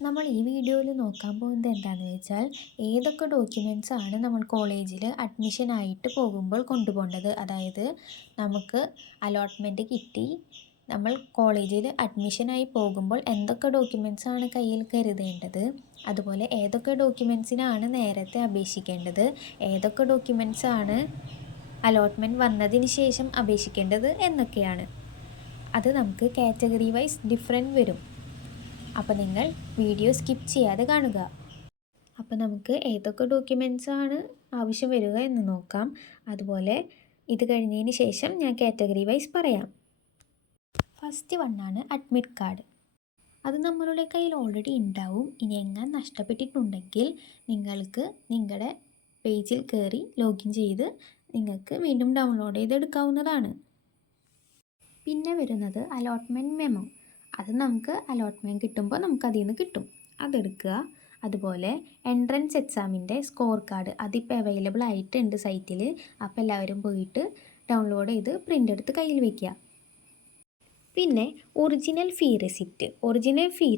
നമ്മൾ ഈ വീഡിയോയിൽ നോക്കാൻ പോകുന്നത് എന്താണെന്ന് വെച്ചാൽ ഏതൊക്കെ ഡോക്യുമെൻറ്റ്സ് ആണ് നമ്മൾ കോളേജിൽ അഡ്മിഷനായിട്ട് പോകുമ്പോൾ കൊണ്ടുപോകേണ്ടത്. അതായത് നമുക്ക് അലോട്ട്മെൻറ്റ് കിട്ടി നമ്മൾ കോളേജിൽ അഡ്മിഷനായി പോകുമ്പോൾ എന്തൊക്കെ ഡോക്യുമെൻറ്റ്സ് ആണ് കയ്യിൽ കരുതേണ്ടത്, അതുപോലെ ഏതൊക്കെ ഡോക്യുമെൻറ്റ്സിനാണ് നേരത്തെ അപേക്ഷിക്കേണ്ടത്, ഏതൊക്കെ ഡോക്യുമെൻറ്റ്സ് ആണ് അലോട്ട്മെൻറ്റ് വന്നതിന് ശേഷം അപേക്ഷിക്കേണ്ടത് എന്നൊക്കെയാണ്. അത് നമുക്ക് കാറ്റഗറി വൈസ് ഡിഫറെൻറ്റ് വരും. അപ്പോൾ നിങ്ങൾ വീഡിയോ സ്കിപ്പ് ചെയ്യാതെ കാണുക. അപ്പോൾ നമുക്ക് ഏതൊക്കെ ഡോക്യുമെൻറ്റ്സ് ആണ് ആവശ്യം വരിക എന്ന് നോക്കാം. അതുപോലെ ഇത് കഴിഞ്ഞതിന് ശേഷം ഞാൻ കാറ്റഗറി വൈസ് പറയാം. ഫസ്റ്റ് വണ്ണാണ് അഡ്മിറ്റ് കാർഡ്. അത് നമ്മളുടെ കയ്യിൽ ഓൾറെഡി ഉണ്ടാവും. ഇനി എങ്ങനെ നഷ്ടപ്പെട്ടിട്ടുണ്ടെങ്കിൽ നിങ്ങൾക്ക് നിങ്ങളുടെ പേജിൽ കയറി ലോഗിൻ ചെയ്ത് നിങ്ങൾക്ക് വീണ്ടും ഡൗൺലോഡ് ചെയ്തെടുക്കാവുന്നതാണ്. പിന്നെ വരുന്നത് അലോട്ട്മെൻറ്റ് മെമ്മോ. അത് നമുക്ക് അലോട്ട്മെൻറ്റ് കിട്ടുമ്പോൾ നമുക്കതിൽ നിന്ന് കിട്ടും, അതെടുക്കുക. അതുപോലെ എൻട്രൻസ് എക്സാമിൻ്റെ സ്കോർ കാർഡ് അതിപ്പോൾ അവൈലബിൾ ആയിട്ടുണ്ട് സൈറ്റിൽ. അപ്പോൾ എല്ലാവരും പോയിട്ട് ഡൗൺലോഡ് ചെയ്ത് പ്രിൻ്റ് എടുത്ത് കയ്യിൽ വയ്ക്കുക. പിന്നെ ഒറിജിനൽ ഫീ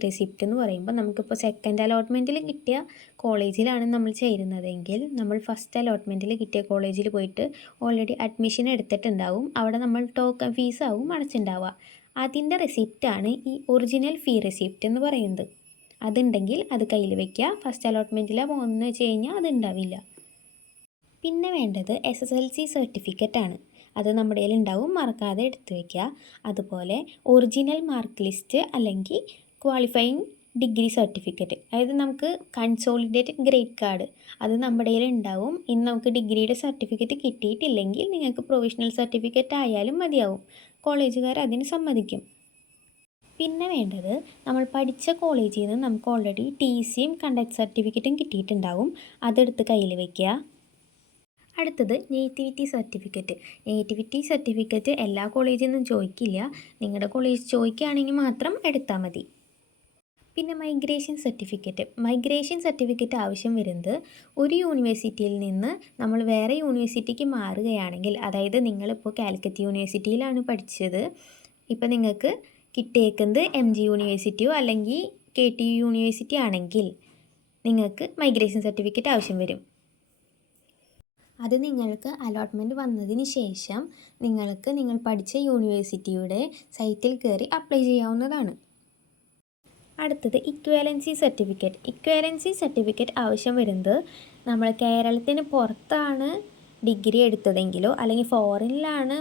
റെസിപ്റ്റ് എന്ന് പറയുമ്പോൾ നമുക്കിപ്പോൾ സെക്കൻഡ് അലോട്ട്മെൻറ്റിൽ കിട്ടിയ കോളേജിലാണ് നമ്മൾ ചേരുന്നതെങ്കിൽ നമ്മൾ ഫസ്റ്റ് അലോട്ട്മെൻറ്റിൽ കിട്ടിയ കോളേജിൽ പോയിട്ട് ഓൾറെഡി അഡ്മിഷൻ എടുത്തിട്ടുണ്ടാവും. അവിടെ നമ്മൾ ടോക്കൺ ഫീസാവും അടച്ചിട്ടുണ്ടാവുക. അതിൻ്റെ റെസിപ്റ്റാണ് ഈ ഒറിജിനൽ ഫീ റെസിപ്റ്റ് എന്ന് പറയുന്നത്. അതുണ്ടെങ്കിൽ അത് കയ്യിൽ വയ്ക്കുക. ഫസ്റ്റ് അലോട്ട്മെൻറ്റിലാണ് പോകുന്നത് വെച്ച് കഴിഞ്ഞാൽ അതുണ്ടാവില്ല. പിന്നെ വേണ്ടത് SSLC സർട്ടിഫിക്കറ്റ് ആണ്. അത് നമ്മുടെ കയ്യിൽ ഉണ്ടാവും, മറക്കാതെ എടുത്തു വയ്ക്കുക. അതുപോലെ ഒറിജിനൽ മാർക്ക് ലിസ്റ്റ് അല്ലെങ്കിൽ ക്വാളിഫയിങ് ഡിഗ്രി സർട്ടിഫിക്കറ്റ്, അതായത് നമുക്ക് കൺസോളിഡേറ്റഡ് ഗ്രേഡ് കാർഡ്, അത് നമ്മുടെ കയ്യിൽ ഉണ്ടാവും. ഇനി നമുക്ക് ഡിഗ്രിയുടെ സർട്ടിഫിക്കറ്റ് കിട്ടിയിട്ടില്ലെങ്കിൽ നിങ്ങൾക്ക് പ്രൊവിഷണൽ സർട്ടിഫിക്കറ്റ് ആയാലും മതിയാവും. കോളേജുകാർ അതിന് സമ്മതിക്കും. പിന്നെ വേണ്ടത് നമ്മൾ പഠിച്ച കോളേജിൽ നിന്ന് നമുക്ക് ഓൾറെഡി TCയും കണ്ടക്ട് സർട്ടിഫിക്കറ്റും കിട്ടിയിട്ടുണ്ടാവും. അതെടുത്ത് കയ്യിൽ വയ്ക്കുക. അടുത്തത് നേറ്റിവിറ്റി സർട്ടിഫിക്കറ്റ് എല്ലാ കോളേജിൽ നിന്നും ചോദിക്കില്ല. നിങ്ങളുടെ കോളേജ് ചോദിക്കുകയാണെങ്കിൽ മാത്രം എടുത്താൽ മതി. പിന്നെ മൈഗ്രേഷൻ സർട്ടിഫിക്കറ്റ് ആവശ്യം വരുന്നത് ഒരു യൂണിവേഴ്സിറ്റിയിൽ നിന്ന് നമ്മൾ വേറെ യൂണിവേഴ്സിറ്റിക്ക് മാറുകയാണെങ്കിൽ, അതായത് നിങ്ങളിപ്പോൾ കാലിക്കറ്റ് യൂണിവേഴ്സിറ്റിയിലാണ് പഠിച്ചത്, ഇപ്പോൾ നിങ്ങൾക്ക് കിട്ടിയേക്കുന്നത് MG യൂണിവേഴ്സിറ്റിയോ അല്ലെങ്കിൽ KTU യൂണിവേഴ്സിറ്റി ആണെങ്കിൽ നിങ്ങൾക്ക് മൈഗ്രേഷൻ സർട്ടിഫിക്കറ്റ് ആവശ്യം വരും. അത് നിങ്ങൾക്ക് അലോട്ട്മെൻറ്റ് വന്നതിന് ശേഷം നിങ്ങൾ പഠിച്ച യൂണിവേഴ്സിറ്റിയുടെ സൈറ്റിൽ കയറി അപ്ലൈ ചെയ്യാവുന്നതാണ്. അടുത്തത് ഇക്വാലൻസി സർട്ടിഫിക്കറ്റ് ആവശ്യം വരുന്നത് നമ്മൾ കേരളത്തിന് പുറത്താണ് ഡിഗ്രി എടുത്തതെങ്കിലോ അല്ലെങ്കിൽ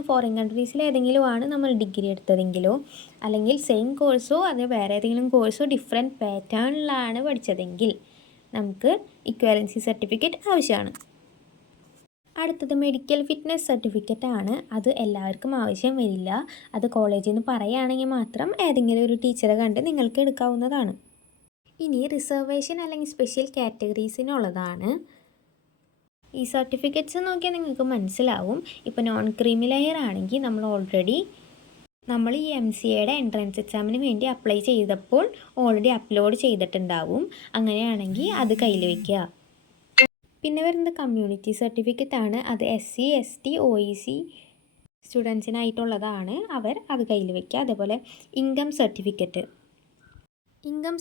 ഫോറിൻ കൺട്രീസിൽ ഏതെങ്കിലും ആണ് നമ്മൾ ഡിഗ്രി എടുത്തതെങ്കിലോ അല്ലെങ്കിൽ സെയിം കോഴ്സോ അത് വേറെ ഏതെങ്കിലും കോഴ്സോ ഡിഫറെൻറ്റ് പാറ്റേണിലാണ് പഠിച്ചതെങ്കിൽ നമുക്ക് ഇക്വാലൻസി സർട്ടിഫിക്കറ്റ് ആവശ്യമാണ്. അടുത്തത് മെഡിക്കൽ ഫിറ്റ്നസ് സർട്ടിഫിക്കറ്റ് ആണ്. അത് എല്ലാവർക്കും ആവശ്യം വരില്ല. അത് കോളേജിൽ നിന്ന് പറയുകയാണെങ്കിൽ മാത്രം ഏതെങ്കിലും ഒരു ടീച്ചറെ കണ്ട് നിങ്ങൾക്ക് എടുക്കാവുന്നതാണ്. ഇനി റിസർവേഷൻ അല്ലെങ്കിൽ സ്പെഷ്യൽ കാറ്റഗറീസിനുള്ളതാണ്. ഈ സർട്ടിഫിക്കറ്റ്സ് നോക്കിയാൽ നിങ്ങൾക്ക് മനസ്സിലാവും. ഇപ്പോൾ നോൺ ക്രീമി ലെയർ ആണെങ്കിൽ നമ്മൾ ഈ MCAയുടെ എൻട്രൻസ് എക്സാമിന് വേണ്ടി അപ്ലൈ ചെയ്തപ്പോൾ ഓൾറെഡി അപ്ലോഡ് ചെയ്തിട്ടുണ്ടാവും. അങ്ങനെയാണെങ്കിൽ അത് കയ്യിൽ വയ്ക്കുക. പിന്നെ വരുന്നത് കമ്മ്യൂണിറ്റി സർട്ടിഫിക്കറ്റ് ആണ്. അത് SC ST OEC സ്റ്റുഡൻസിനായിട്ടുള്ളതാണ്. അവർ അത് കയ്യിൽ വയ്ക്കുക. അതേപോലെ ഇൻകം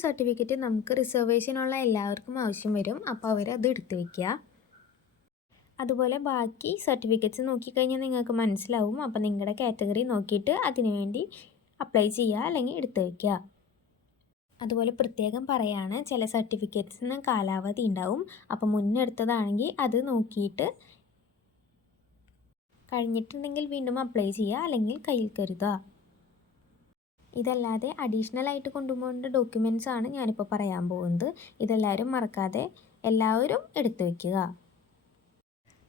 സർട്ടിഫിക്കറ്റ് നമുക്ക് റിസർവേഷനുള്ള എല്ലാവർക്കും ആവശ്യം വരും. അപ്പോൾ അവർ അത് എടുത്തു വയ്ക്കുക. അതുപോലെ ബാക്കി സർട്ടിഫിക്കറ്റ്സ് നോക്കിക്കഴിഞ്ഞാൽ നിങ്ങൾക്ക് മനസ്സിലാവും. അപ്പോൾ നിങ്ങളുടെ കാറ്റഗറി നോക്കിയിട്ട് അതിനുവേണ്ടി അപ്ലൈ ചെയ്യുക അല്ലെങ്കിൽ എടുത്തു വയ്ക്കുക. അതുപോലെ പ്രത്യേകം പറയാണ്, ചില സർട്ടിഫിക്കറ്റ്സിന് കാലാവധി ഉണ്ടാവും. അപ്പോൾ മുന്നെടുത്തതാണെങ്കിൽ അത് നോക്കിയിട്ട് കഴിഞ്ഞിട്ടുണ്ടെങ്കിൽ വീണ്ടും അപ്ലൈ ചെയ്യുക അല്ലെങ്കിൽ കയ്യിൽ കരുതുക. ഇതല്ലാതെ അഡീഷണൽ ആയിട്ട് കൊണ്ടുപോകേണ്ട ഡോക്യുമെൻറ്റ്സ് ആണ് ഞാനിപ്പോൾ പറയാൻ പോകുന്നത്. ഇതെല്ലാവരും മറക്കാതെ എല്ലാവരും എടുത്തു വയ്ക്കുക.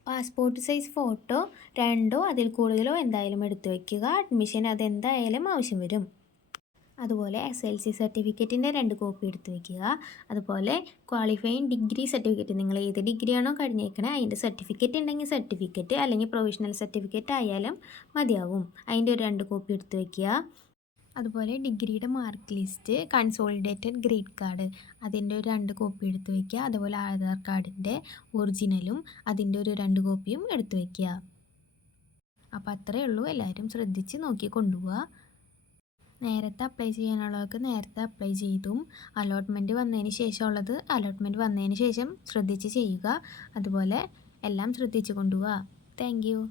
പാസ്പോർട്ട് സൈസ് ഫോട്ടോ 2 അതിൽ കൂടുതലോ എന്തായാലും എടുത്തു വയ്ക്കുക. അഡ്മിഷൻ അതെന്തായാലും ആവശ്യം വരും. അതുപോലെ SLC സർട്ടിഫിക്കറ്റിൻ്റെ 2 കോപ്പി എടുത്ത് വയ്ക്കുക. അതുപോലെ ക്വാളിഫയിങ് ഡിഗ്രി സർട്ടിഫിക്കറ്റ്, നിങ്ങൾ ഏത് ഡിഗ്രിയാണോ കഴിഞ്ഞേക്കണേ അതിൻ്റെ സർട്ടിഫിക്കറ്റ് ഉണ്ടെങ്കിൽ സർട്ടിഫിക്കറ്റ്, അല്ലെങ്കിൽ പ്രൊവിഷണൽ സർട്ടിഫിക്കറ്റ് ആയാലും മതിയാവും. അതിൻ്റെ ഒരു 2 കോപ്പി എടുത്ത് വയ്ക്കുക. അതുപോലെ ഡിഗ്രിയുടെ mark list, consolidated grade card, അതിൻ്റെ ഒരു 2 കോപ്പി എടുത്ത് വയ്ക്കുക. അതുപോലെ ആധാർ കാർഡിൻ്റെ ഒറിജിനലും അതിൻ്റെ ഒരു 2 കോപ്പിയും എടുത്ത് വയ്ക്കുക. അപ്പോൾ അത്രയേ ഉള്ളൂ. എല്ലാവരും ശ്രദ്ധിച്ച് നോക്കി കൊണ്ടുപോവുക. നേരത്തെ അപ്ലൈ ചെയ്യാനുള്ളവർക്ക് നേരത്തെ അപ്ലൈ ചെയ്തും അലോട്ട്മെൻറ്റ് വന്നതിന് ശേഷമുള്ളത് അലോട്ട്മെൻറ്റ് വന്നതിന് ശേഷം ശ്രദ്ധിച്ച് ചെയ്യുക. അതുപോലെ എല്ലാം ശ്രദ്ധിച്ച് കൊണ്ടുപോവുക. Thank you.